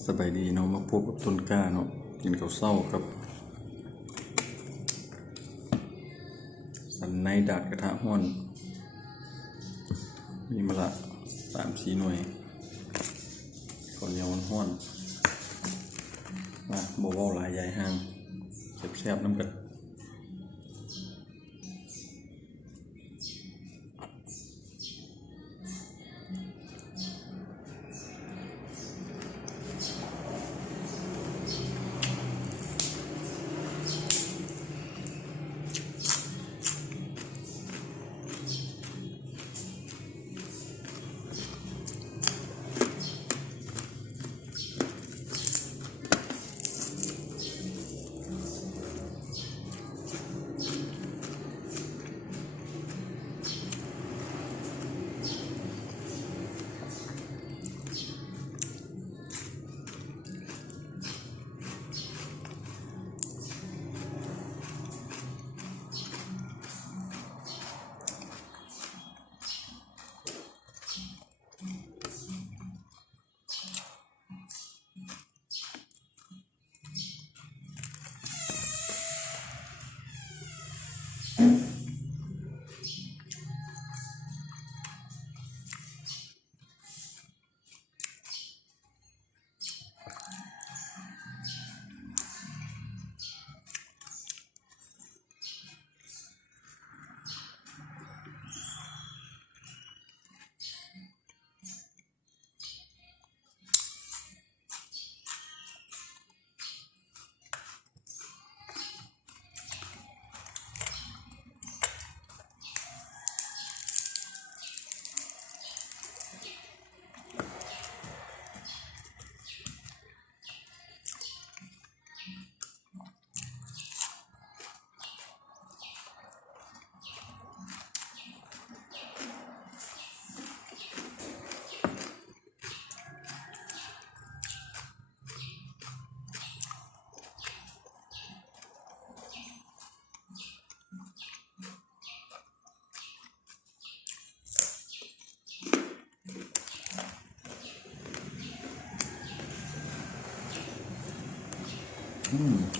สบายดีเนาะมาพบกับต้นกล้าเนาะกินข้าวเศร้าครับสันในดาดกระทะห้อนมีมะละ3-4 หน่วยข้าวเหนียวห้อนมาบ่เว้าหลายใหญ่ห้างแซ่บๆน้ำกัน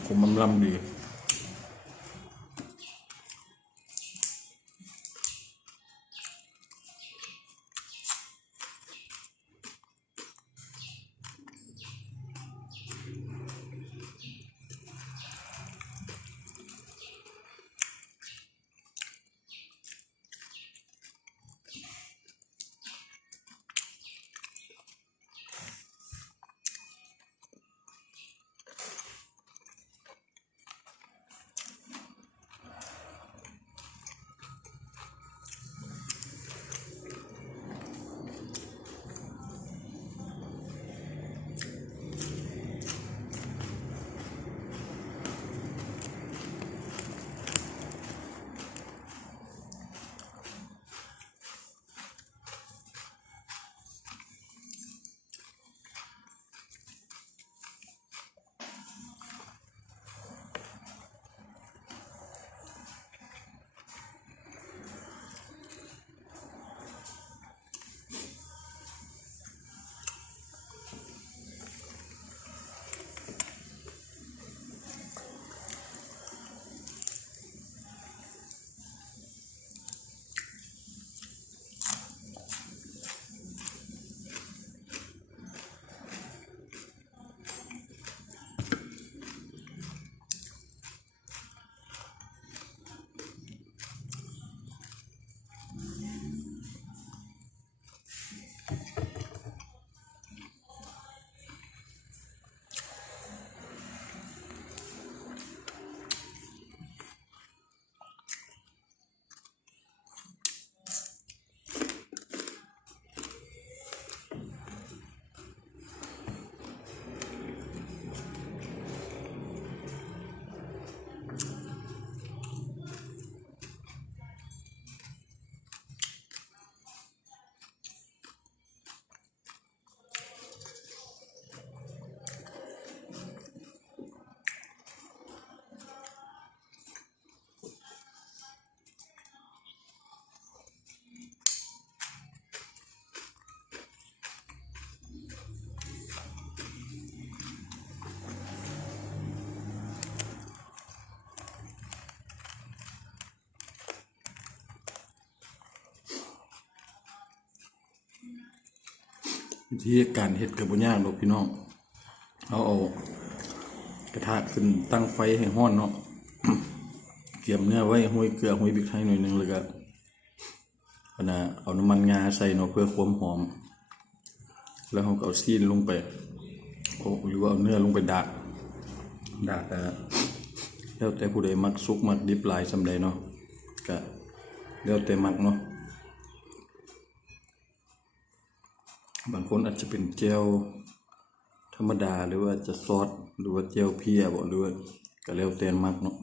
ขมลำดี วิธีการเฮ็ดก็บ่ยากดอกพี่น้องเอากระทะขึ้นตั้งไฟให้ร้อนเนาะ เตรียมเนื้อไว้ห้วยเกลือห้วยพริกไทยหน่อยนึงแล้วก็เอาน้ำมันงาใส่เนาะเพื่อความหอมแล้วเราก็เอาซีนลงไปหรือว่าเอาเนื้อลงไปดาดแล้วแต่ผู้ใดมักสุกมักดิบหลายสำใดเนาะก็แล้วแต่มักเนาะบางคนอาจจะเป็นเจลธรรมดาหรือว่าจะซอสหรือว่าเจลเพียบ่หรือว่าก็แล้วแต่มักเนาะ